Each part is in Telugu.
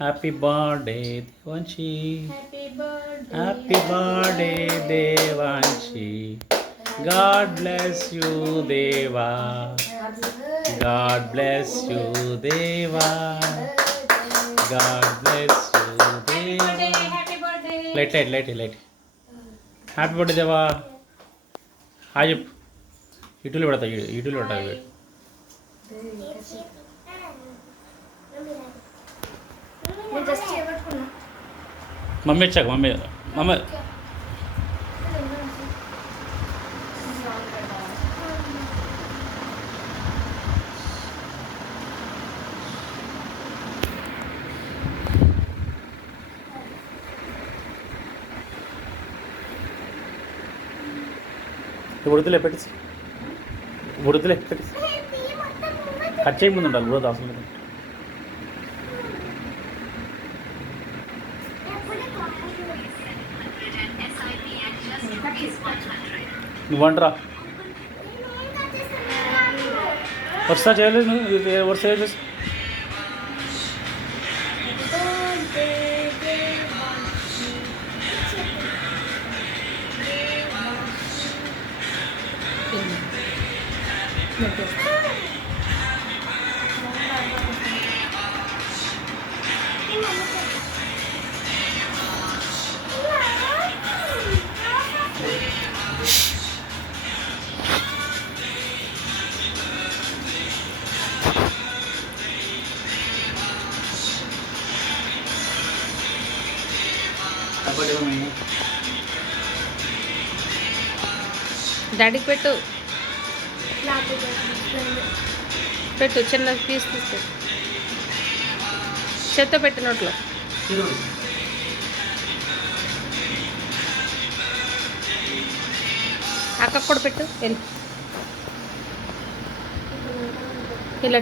Happy birthday Devanshi. Happy birthday Devanshi. God bless you దేవా. గాడ్ బ్లెస్ యూ దేవా. గాడ్ బ్లెస్ యూ దేవా. Light light light light. Happy birthday దేవా. హాయ్ చెప్పు. ఇటులు పెడతాయి, ఇటులు పెడతాయి. మమ్మీ వచ్చాక మమ్మీ మమ్మీ ఉడతలే పెట్టేసి, ఉడతలే పెట్టేసి కట్ చేయముందు ఉండాలి ఉడత అవసరం లేదు. నువ్వంటరా వరుస చేయలేదు, నువ్వు వరుస చేసి డాడీకి పెట్టు, పెట్టు చిన్న పీస్ తీసుకో, చేత్తో పెట్టు నోట్లో. అక్కకు కూడా పెట్టు, వెళ్ళి ఇలా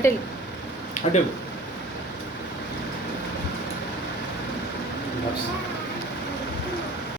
అంటే